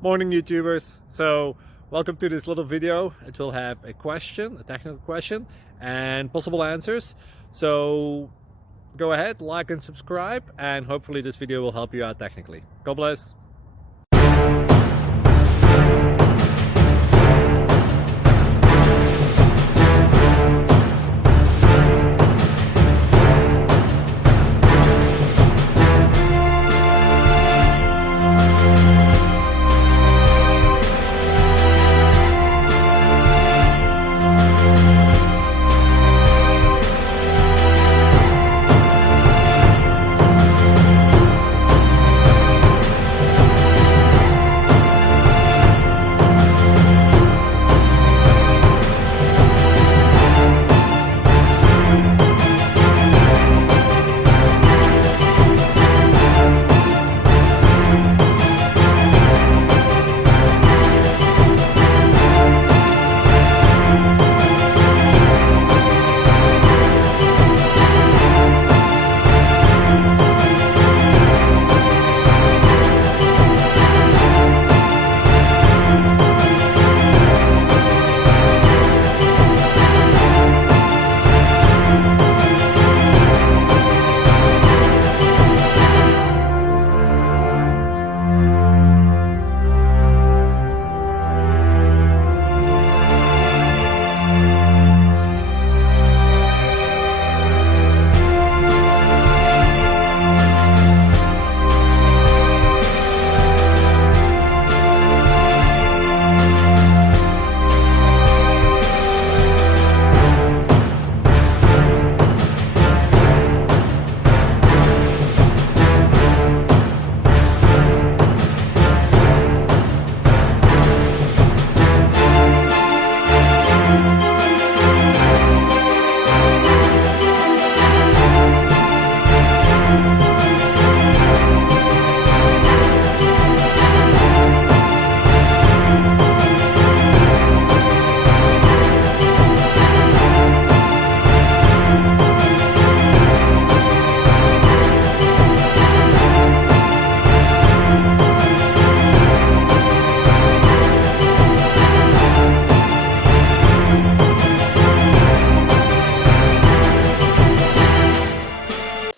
Morning YouTubers. So welcome to this little video. It will have a question, a technical question, and possible answers. So go ahead, like and subscribe, and hopefully this video will help you out technically. God bless.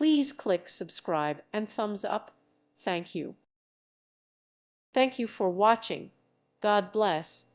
Please click subscribe and thumbs up. Thank you. Thank you for watching. God bless.